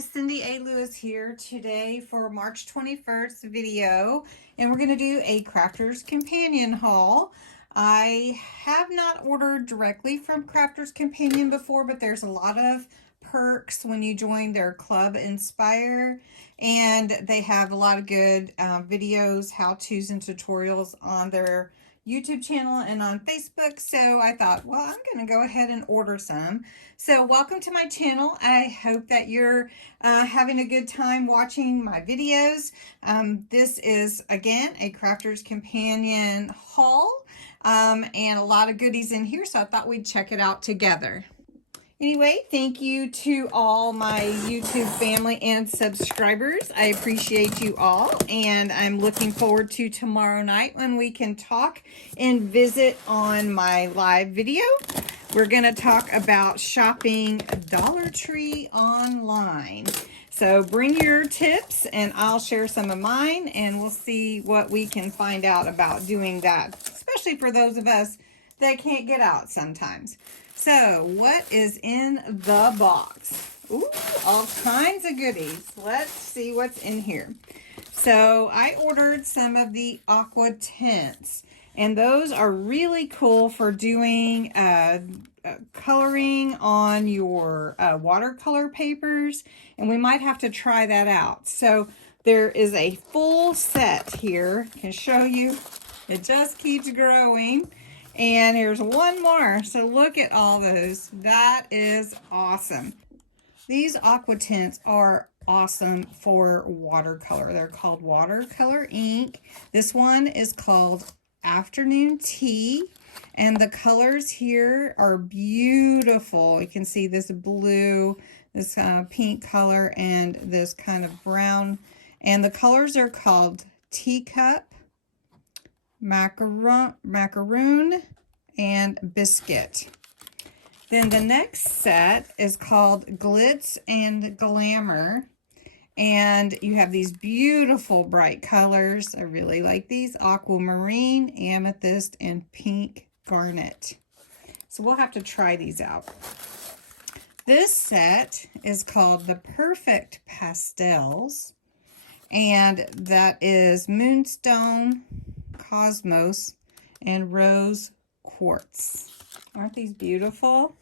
guys, Cindy A. Lewis here today for March 21st video, and we're going to do a Crafter's Companion haul. I have not ordered directly from Crafter's Companion before, but there's a lot of perks when you join their Club Inspire, and they have a lot of good videos, how-tos, and tutorials on their YouTube channel and on Facebook. So I thought, well, I'm going to go ahead and order some. So welcome to my channel. I hope that you're having a good time watching my videos. This is, again, a Crafter's Companion haul and a lot of goodies in here. So I thought we'd check it out together. Anyway, thank you to all my YouTube family and subscribers. I appreciate you all, and I'm looking forward to tomorrow night when we can talk and visit on my live video. We're going to talk about shopping Dollar Tree online. So bring your tips and I'll share some of mine, and we'll see what we can find out about doing that, especially for those of us that can't get out sometimes. So, what is in the box? Ooh, all kinds of goodies. Let's see what's in here. So, I ordered some of the aqua tints, and those are really cool for doing coloring on your watercolor papers, and we might have to try that out. So, there is a full set here. I can show you. It just keeps growing. And here's one more. So look at all those. That is awesome. These aqua tints are awesome for watercolor. They're called watercolor ink. This one is called Afternoon Tea. And the colors here are beautiful. You can see this blue, this pink color, and this kind of brown. And the colors are called Teacup, Macaroon, and Biscuit. Then the next set is called Glitz and Glamour, and you have these beautiful bright colors. I really like these: aquamarine, amethyst, and pink garnet. So we'll have to try these out. This set is called the Perfect Pastels, and that is Moonstone, Cosmos, and Rose Quartz. Aren't these beautiful?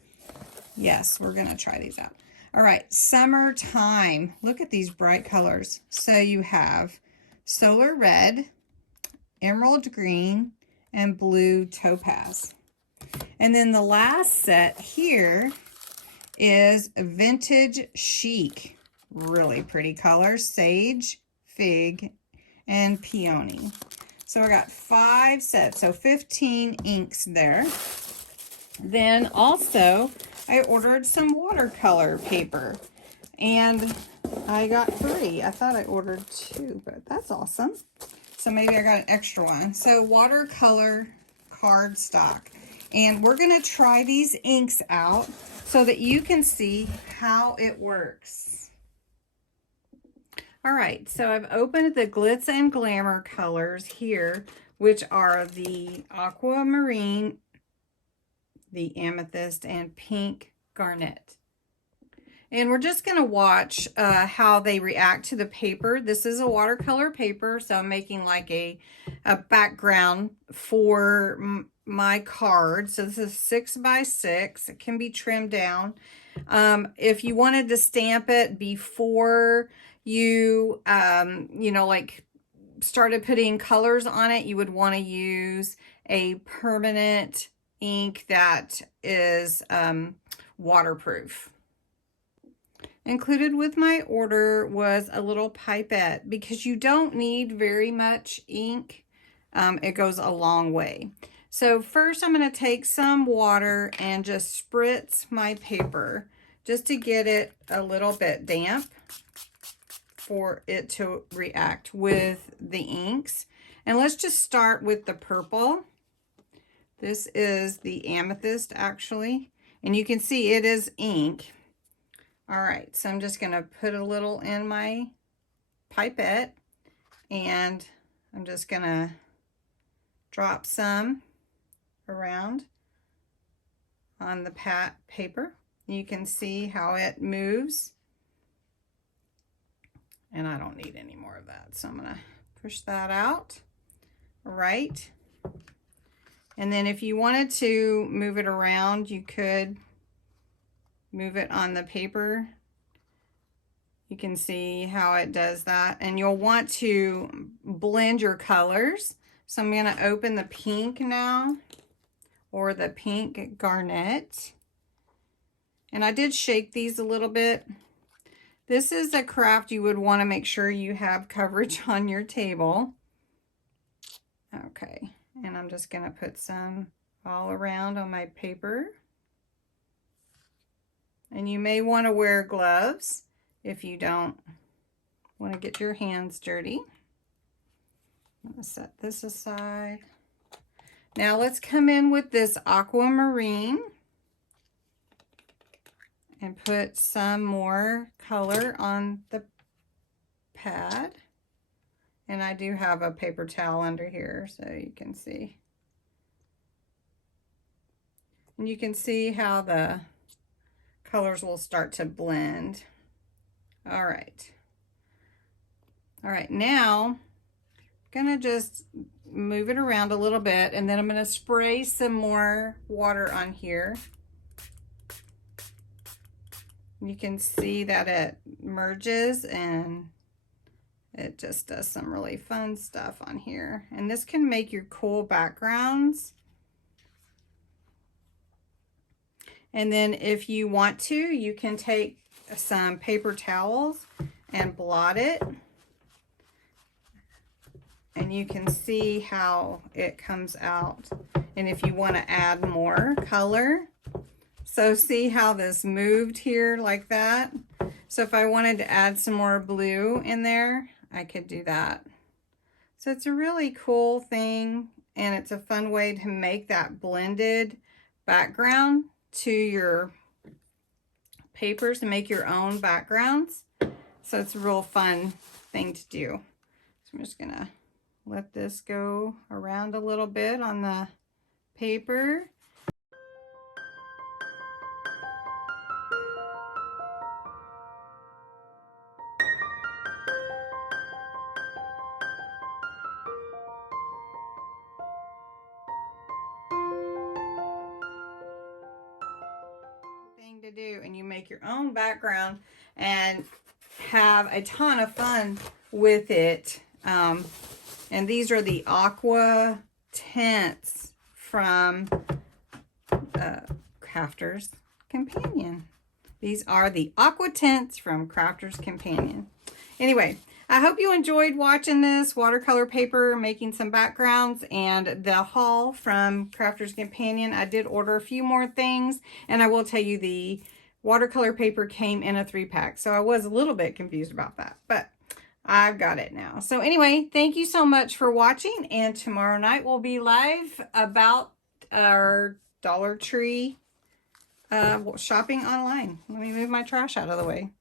Yes, we're going to try these out. All right, summertime. Look at these bright colors. So you have solar red, emerald green, and blue topaz. And then the last set here is vintage chic. Really pretty colors: sage, fig, and peony. So I got 5 sets, so 15 inks there. Then also I ordered some watercolor paper, and I got 3. I thought I ordered 2, but that's awesome. So maybe I got an extra one. So watercolor cardstock. And we're going to try these inks out so that you can see how it works. All right, so I've opened the Glitz and Glamour colors here, which are the aquamarine, the amethyst, and pink garnet. And we're just going to watch how they react to the paper. This is a watercolor paper, so I'm making like a background for my card. So this is 6 by 6. It can be trimmed down. If you wanted to stamp it before you, like started putting colors on it, you would want to use a permanent ink that is waterproof. Included with my order was a little pipette, because you don't need very much ink. It goes a long way. So first I'm going to take some water and just spritz my paper just to get it a little bit damp for it to react with the inks. And let's just start with the purple. This is the amethyst, actually, and you can see it is ink. All right, so I'm just going to put a little in my pipette, and I'm just going to drop some around on the paper. You can see how it moves and I don't need any more of that. So I'm gonna push that out, right? And then if you wanted to move it around, you could move it on the paper. You can see how it does that. And you'll want to blend your colors. So I'm gonna open the pink now, or the pink garnet. And I did shake these a little bit. This is a craft you would want to make sure you have coverage on your table. Okay, and I'm just going to put some all around on my paper. And you may want to wear gloves if you don't want to get your hands dirty. I'm going to set this aside. Now let's come in with this aquamarine and put some more color on the pad. And I do have a paper towel under here so you can see. And you can see how the colors will start to blend. All right. All right, now I'm gonna just move it around a little bit, and then I'm gonna spray some more water on here. You can see that it merges and it just does some really fun stuff on here. And this can make your cool backgrounds. And then if you want to, you can take some paper towels and blot it. And you can see how it comes out. And if you want to add more color, so see how this moved here like that? So if I wanted to add some more blue in there, I could do that. So it's a really cool thing, and it's a fun way to make that blended background to your papers and make your own backgrounds. So it's a real fun thing to do. So I'm just gonna let this go around a little bit on the paper. Thing to do, and you make your own background and have a ton of fun with it. And these are the aqua tints from Crafter's Companion. These are the aqua tints from Crafter's Companion. Anyway, I hope you enjoyed watching this watercolor paper, making some backgrounds, and the haul from Crafter's Companion. I did order a few more things, and I will tell you the watercolor paper came in a 3-pack, so I was a little bit confused about that, but I've got it now. So anyway, thank you so much for watching, and tomorrow night we'll be live about our Dollar Tree shopping online. Let me move my trash out of the way.